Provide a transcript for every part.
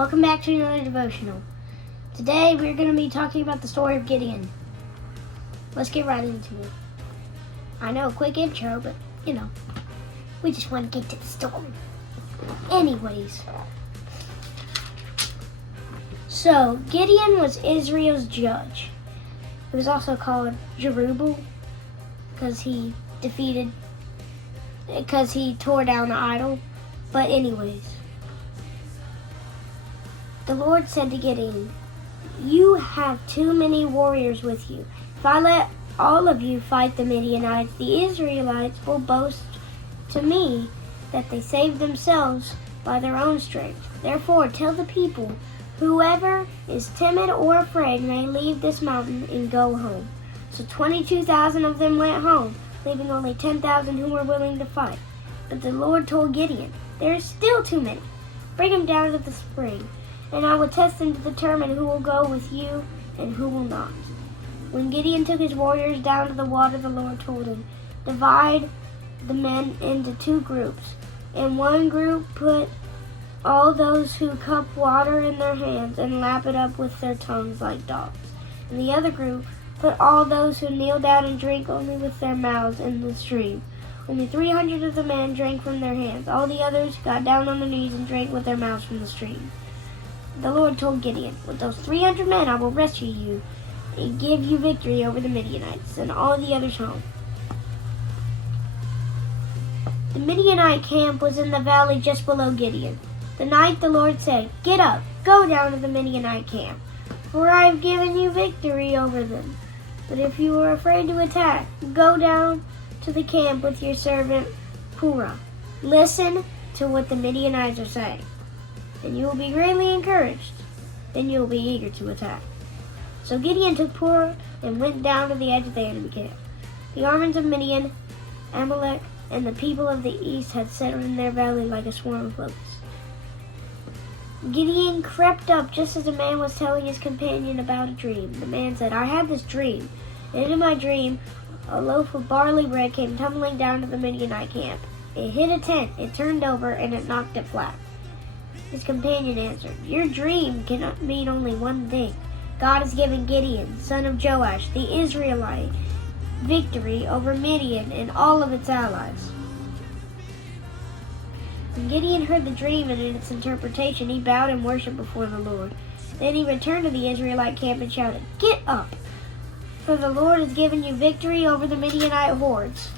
Welcome back to another devotional. Today we're going to be talking about the story of Gideon. Let's get right into it. I know, a quick intro, but we just want to get to the story. Anyways, so Gideon was Israel's judge. He was also called Jerubbaal because he tore down the idol. But anyways, the Lord said to Gideon, "You have too many warriors with you. If I let all of you fight the Midianites, the Israelites will boast to me that they saved themselves by their own strength. Therefore, tell the people, whoever is timid or afraid may leave this mountain and go home." So 22,000 of them went home, leaving only 10,000 who were willing to fight. But the Lord told Gideon, "There are still too many. Bring them down to the spring, and I will test them to determine who will go with you and who will not." When Gideon took his warriors down to the water, the Lord told him, "Divide the men into two groups. In one group put all those who cup water in their hands and lap it up with their tongues like dogs. In the other group put all those who kneel down and drink only with their mouths in the stream." Only 300 of the men drank from their hands. All the others got down on their knees and drank with their mouths from the stream. The Lord told Gideon, "With those 300 men I will rescue you and give you victory over the Midianites and all the others home." The Midianite camp was in the valley just below Gideon. The night the Lord said, "Get up, go down to the Midianite camp, for I have given you victory over them. But if you are afraid to attack, go down to the camp with your servant Purah. Listen to what the Midianites are saying, and you will be greatly encouraged. Then you will be eager to attack." So Gideon took Purah and went down to the edge of the enemy camp. The armies of Midian, Amalek, and the people of the east had settled in their valley like a swarm of locusts. Gideon crept up just as a man was telling his companion about a dream. The man said, "I had this dream, and in my dream a loaf of barley bread came tumbling down to the Midianite camp. It hit a tent, it turned over, and it knocked it flat." His companion answered, "Your dream cannot mean only one thing. God has given Gideon, son of Joash, the Israelite, victory over Midian and all of its allies." When Gideon heard the dream and its interpretation, he bowed and worshipped before the Lord. Then he returned to the Israelite camp and shouted, "Get up, for the Lord has given you victory over the Midianite hordes."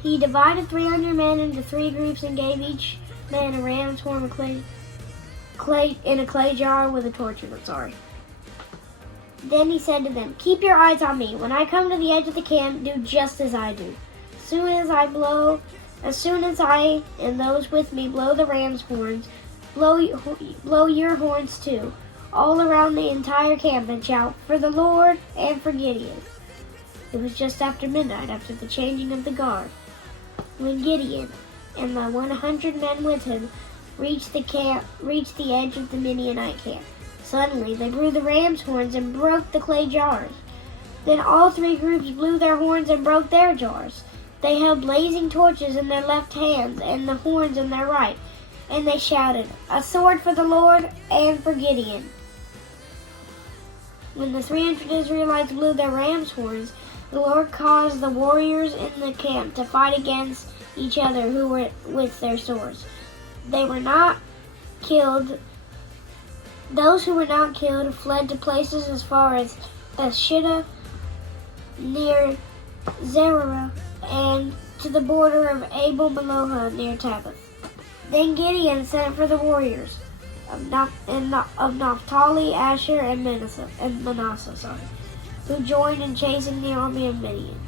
He divided 300 men into three groups and gave each man a ram's horn of clay in a clay jar with a torch in it. Then he said to them, "Keep your eyes on me. When I come to the edge of the camp, do just as I do. As soon as I and those with me blow the ram's horns, blow your horns too, all around the entire camp, and shout for the Lord and for Gideon." It was just after midnight, after the changing of the guard, when Gideon and the 100 men with him reached the edge of the Midianite camp. Suddenly they blew the ram's horns and broke the clay jars. Then all three groups blew their horns and broke their jars. They held blazing torches in their left hands and the horns in their right, and they shouted, "A sword for the Lord and for Gideon." When the 300 Israelites blew their ram's horns, the Lord caused the warriors in the camp to fight against each other who were with their swords. They were not killed. Those who were not killed fled to places as far as Shittim near Zerah and to the border of Abel Meholah near Tabbath. Then Gideon sent for the warriors of Naphtali, Asher, and Manasseh, who joined in chasing the army of Midian.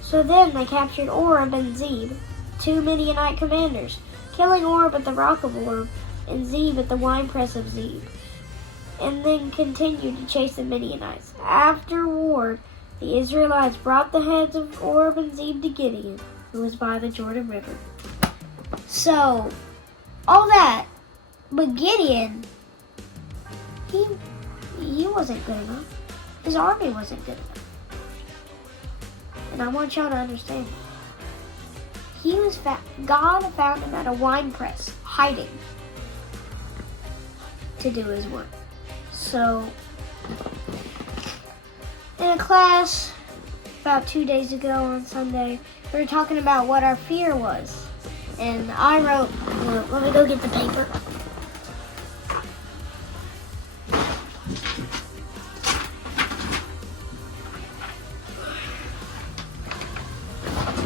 So then they captured Oreb and Zeb, two Midianite commanders, killing Oreb at the rock of Oreb and Zeb at the winepress of Zeb, and then continued to chase the Midianites. Afterward, the Israelites brought the heads of Oreb and Zeb to Gideon, who was by the Jordan River. So, all that, but Gideon, he wasn't good enough. His army wasn't good enough. And I want y'all to understand. God found him at a wine press, hiding to do his work. So, in a class about 2 days ago on Sunday, we were talking about what our fear was. And I wrote, well, let me go get the paper.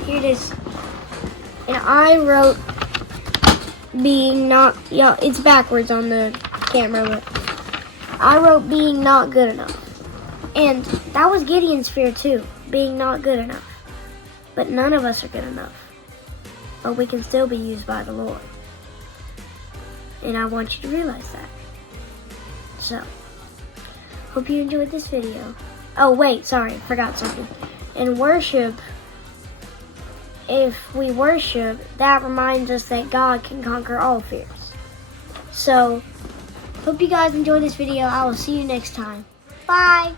Here it is. And I wrote being not, it's backwards on the camera, but I wrote being not good enough. And that was Gideon's fear too, being not good enough. But none of us are good enough. But we can still be used by the Lord. And I want you to realize that. So, hope you enjoyed this video. Oh wait, sorry, forgot something. In worship, if we worship, that reminds us that God can conquer all fears. So, hope you guys enjoyed this video. I will see you next time. Bye!